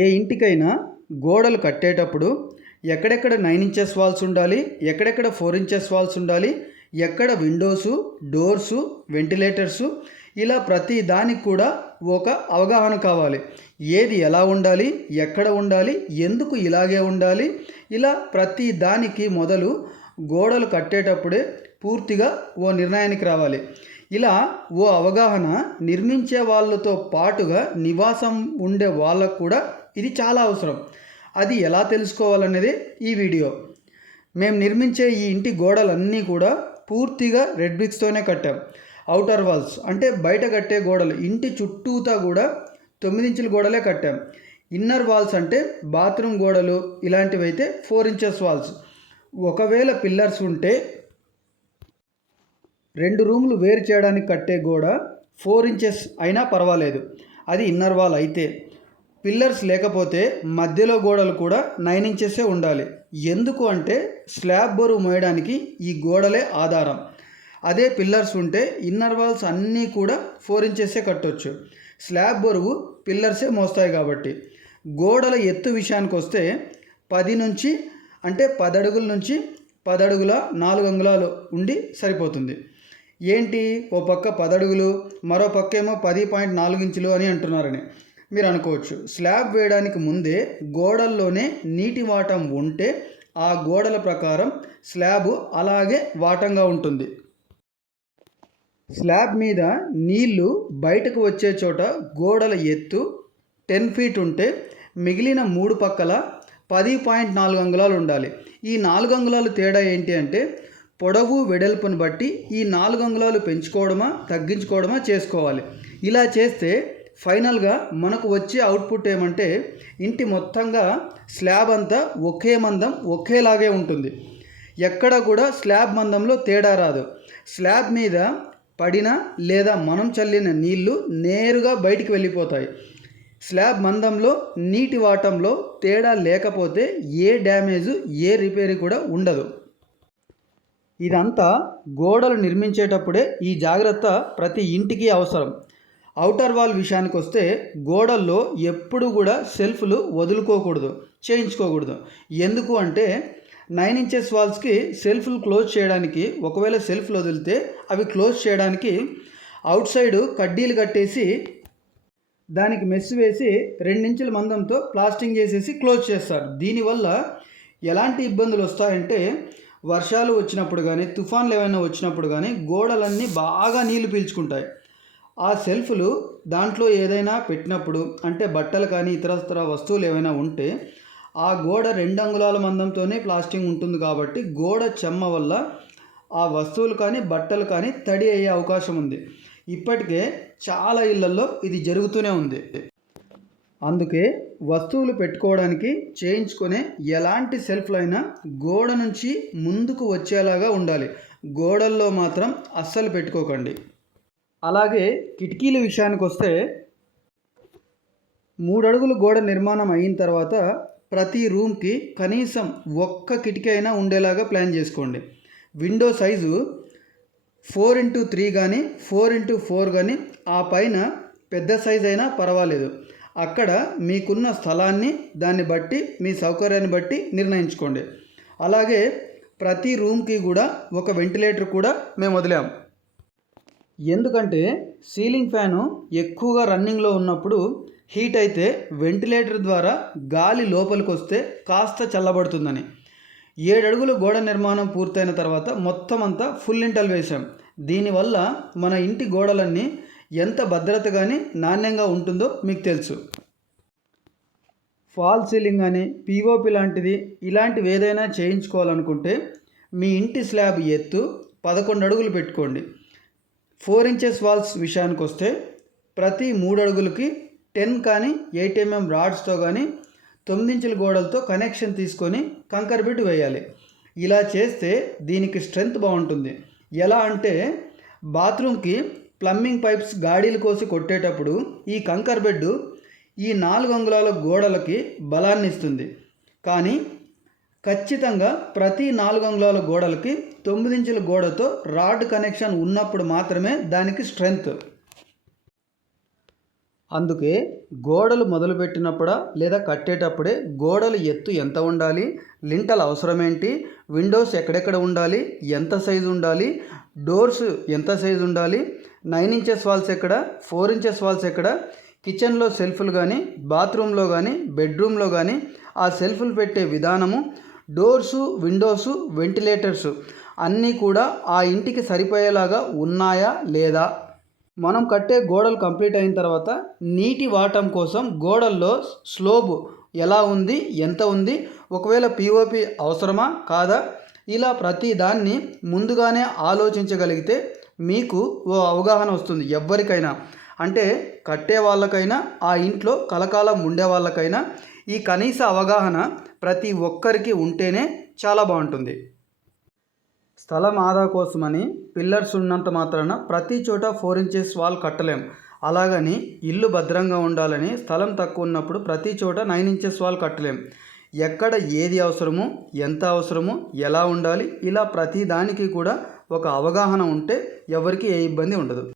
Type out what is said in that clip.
ఏ ఇంటికైనా గోడలు కట్టేటప్పుడు ఎక్కడెక్కడ 9 ఇంచెస్ వాల్స్ ఉండాలి, ఎక్కడెక్కడ 4 ఇంచెస్ వాల్స్ ఉండాలి, ఎక్కడ విండోసు, డోర్సు, వెంటిలేటర్సు, ఇలా ప్రతి దానికి కూడా ఒక అవగాహన కావాలి. ఏది ఎలా ఉండాలి, ఎక్కడ ఉండాలి, ఎందుకు ఇలాగే ఉండాలి, ఇలా ప్రతి దానికి మొదలు గోడలు కట్టేటప్పుడే పూర్తిగా ఓ నిర్ణయానికి రావాలి. ఇలా ఓ అవగాహన నిర్మించే వాళ్ళతో పాటుగా నివాసం ఉండే వాళ్ళకు కూడా ఇది చాలా అవసరం. అది ఎలా తెలుసుకోవాలనేది ఈ వీడియో. మేము నిర్మించే ఈ ఇంటి గోడలన్నీ కూడా పూర్తిగా రెడ్ బ్రిక్స్తోనే కట్టాం. అవుటర్ వాల్స్ అంటే బయట కట్టే గోడలు, ఇంటి చుట్టూతా కూడా 9 ఇంచుల గోడలే కట్టాం. ఇన్నర్ వాల్స్ అంటే బాత్రూమ్ గోడలు ఇలాంటివి అయితే 4 ఇంచెస్ వాల్స్. ఒకవేళ పిల్లర్స్ ఉంటే 2 రూములు వేరు చేయడానికి కట్టే గోడ 4 ఇంచెస్ అయినా పర్వాలేదు, అది ఇన్నర్ వాల్ అయితే. పిల్లర్స్ లేకపోతే మధ్యలో గోడలు కూడా 9 ఇంచెసే ఉండాలి. ఎందుకు అంటే స్లాబ్ బరువు మోయడానికి ఈ గోడలే ఆధారం. అదే పిల్లర్స్ ఉంటే ఇన్నర్ వాల్స్ అన్నీ కూడా 4 ఇంచెసే కట్టొచ్చు. స్లాబ్ బరువు పిల్లర్సే మోస్తాయి కాబట్టి. గోడల ఎత్తు విషయానికి వస్తే 10 నుంచి అంటే 10 అడుగుల నుంచి 10 అడుగుల 4 అంగుళాలు ఉండి సరిపోతుంది. ఏంటి ఓ పక్క 10 అడుగులు మరో పక్క ఏమో 10.4 ఇంచులు అని అంటున్నారని మీరు అనుకోవచ్చు. స్లాబ్ వేయడానికి ముందే గోడల్లోనే నీటి వాటం ఉంటే ఆ గోడల ప్రకారం స్లాబ్ అలాగే వాటంగా ఉంటుంది. స్లాబ్ మీద నీళ్లు బయటకు వచ్చే చోట గోడల ఎత్తు 10 ఫీట్ ఉంటే మిగిలిన 3 పక్కల 10.4 అంగుళాలు ఉండాలి. ఈ 4 అంగుళాలు తేడా ఏంటి అంటే పొడవు వెడల్పుని బట్టి ఈ 4 అంగుళాలు పెంచుకోవడమా తగ్గించుకోవడమా చేసుకోవాలి. ఇలా చేస్తే ఫైనల్గా మనకు వచ్చే అవుట్పుట్ ఏమంటే ఇంటి మొత్తంగా స్లాబ్ అంతా ఒకే మందం ఒకేలాగే ఉంటుంది. ఎక్కడ కూడా స్లాబ్ మందంలో తేడా రాదు. స్లాబ్ మీద పడిన లేదా మనం చల్లిన నీళ్లు నేరుగా బయటికి వెళ్ళిపోతాయి. స్లాబ్ మందంలో నీటి వాటంలో తేడా లేకపోతే ఏ డ్యామేజు ఏ రిపేర్ కూడా ఉండదు. ఇదంతా గోడలు నిర్మించేటప్పుడే ఈ జాగ్రత్త ప్రతి ఇంటికి అవసరం. అవుటర్ వాల్ విషయానికి వస్తే గోడల్లో ఎప్పుడు కూడా సెల్ఫ్లు వదులుకోకూడదు, చేయించుకోకూడదు. ఎందుకు అంటే 9 ఇంచెస్ వాల్స్కి సెల్ఫ్లు క్లోజ్ చేయడానికి, ఒకవేళ సెల్ఫ్లు వదిలితే అవి క్లోజ్ చేయడానికి అవుట్ సైడ్ కడ్డీలు కట్టేసి దానికి మెస్ వేసి 2 ఇంచుల మందంతో ప్లాస్టింగ్ చేసేసి క్లోజ్ చేస్తారు. దీనివల్ల ఎలాంటి ఇబ్బందులు వస్తాయంటే వర్షాలు వచ్చినప్పుడు కానీ తుఫాన్లు ఏమైనా వచ్చినప్పుడు కానీ గోడలన్నీ బాగా నీళ్లు పీల్చుకుంటాయి. ఆ సెల్ఫ్లు దాంట్లో ఏదైనా పెట్టినప్పుడు అంటే బట్టలు కానీ ఇతరత్ర వస్తువులు ఏమైనా ఉంటే ఆ గోడ 2 అంగుళాల మందంతోనే ప్లాస్టింగ్ ఉంటుంది కాబట్టి గోడ చెమ్మ వల్ల ఆ వస్తువులు కానీ బట్టలు కానీ తడి అయ్యే అవకాశం ఉంది. ఇప్పటికే చాలా ఇళ్లలో ఇది జరుగుతూనే ఉంది. అందుకే వస్తువులు పెట్టుకోవడానికి చేయించుకునే ఎలాంటి సెల్ఫ్లు అయినా గోడ నుంచి ముందుకు వచ్చేలాగా ఉండాలి. గోడల్లో మాత్రం అస్సలు పెట్టుకోకండి. అలాగే కిటికీల విషయానికి వస్తే 3 అడుగులు గోడ నిర్మాణం అయిన తర్వాత ప్రతి రూమ్కి కనీసం ఒక్క కిటికీ అయినా ఉండేలాగా ప్లాన్ చేసుకోండి. విండో సైజు 4x3 కానీ 4x4 కానీ, ఆ పైన పెద్ద సైజు అయినా పర్వాలేదు. అక్కడ మీకున్న స్థలాన్ని దాన్ని బట్టి మీ సౌకర్యాన్ని బట్టి నిర్ణయించుకోండి. అలాగే ప్రతి రూమ్కి కూడా ఒక వెంటిలేటర్ కూడా మేము వదిలాం. ఎందుకంటే సీలింగ్ ఫ్యాను ఎక్కువగా రన్నింగ్లో ఉన్నప్పుడు హీట్ అయితే వెంటిలేటర్ ద్వారా గాలి లోపలికి వస్తే కాస్త చల్లబడుతుందని. 7 అడుగులు గోడ నిర్మాణం పూర్తయిన తర్వాత మొత్తం అంతా ఫుల్ లింటల్ వేసాం. దీనివల్ల మన ఇంటి గోడలన్నీ ఎంత భద్రతగాని నాణ్యంగా ఉంటుందో మీకు తెలుసు. ఫాల్ సీలింగ్ అని పిఓపి లాంటిది ఇలాంటివి ఏదైనా చేయించుకోవాలనుకుంటే మీ ఇంటి స్లాబ్ ఎత్తు 11 అడుగులు పెట్టుకోండి. 4 ఇంచెస్ వాల్స్ విషయానికి వస్తే ప్రతి 3 అడుగులకి 10 కానీ 8 mm రాడ్స్తో కానీ 9 ఇంచుల గోడలతో కనెక్షన్ తీసుకొని కంకర్ బిడ్ వేయాలి. ఇలా చేస్తే దీనికి స్ట్రెంత్ బాగుంటుంది. ఎలా అంటే బాత్రూమ్కి ప్లంబింగ్ పైప్స్ గాడీలు కోసి కొట్టేటప్పుడు ఈ కంకర్ బెడ్ ఈ 4 అంగుళాల గోడలకి బలాన్ని ఇస్తుంది. కానీ ఖచ్చితంగా ప్రతి 4 అంగుళాల గోడలకి 9 ఇంచుల గోడతో రాడ్ కనెక్షన్ ఉన్నప్పుడు మాత్రమే దానికి స్ట్రెంగ్త్. అందుకే గోడలు మొదలుపెట్టినప్పుడా లేదా కట్టేటప్పుడే గోడల ఎత్తు ఎంత ఉండాలి, లింటల్ అవసరమేంటి, విండోస్ ఎక్కడెక్కడ ఉండాలి, ఎంత సైజు ఉండాలి, డోర్స్ ఎంత సైజు ఉండాలి, 9 ఇంచెస్ వాల్స్ ఎక్కడ, 4 ఇంచెస్ వాల్స్ ఎక్కడ, కిచెన్లో సెల్ఫ్లు కానీ, బాత్రూంలో కానీ, బెడ్రూమ్లో కానీ ఆ సెల్ఫ్లు పెట్టే విధానము, డోర్సు, విండోసు, వెంటిలేటర్సు అన్నీ కూడా ఆ ఇంటికి సరిపోయేలాగా ఉన్నాయా లేదా. మనం కట్టే గోడలు కంప్లీట్ అయిన తర్వాత నీటి వాటం కోసం గోడల్లో స్లోబ్ ఎలా ఉంది, ఎంత ఉంది, ఒకవేళ పిఓపి అవసరమా కాదా, ఇలా ప్రతి దాన్ని ముందుగానే ఆలోచించగలిగితే మీకు ఓ అవగాహన వస్తుంది. ఎవ్వరికైనా అంటే కట్టే వాళ్ళకైనా ఆ ఇంట్లో కలకాలం ఉండే వాళ్ళకైనా ఈ కనీస అవగాహన ప్రతి ఒక్కరికి ఉంటేనే చాలా బాగుంటుంది. స్థలం ఆదా కోసమని పిల్లర్స్ ఉన్నంత మాత్రాన ప్రతి చోట 4 ఇంచెస్ వాల్ కట్టలేం. అలాగని ఇల్లు భద్రంగా ఉండాలని స్థలం తక్కువ ఉన్నప్పుడు ప్రతి చోట 9 ఇంచెస్ వాల్ కట్టలేం. ఎక్కడ ఏది అవసరమో, ఎంత అవసరమో, ఎలా ఉండాలి, ఇలా ప్రతి దానికి కూడా ఒక అవగాహన ఉంటే ఎవరికి ఏ ఇబ్బంది ఉండదు.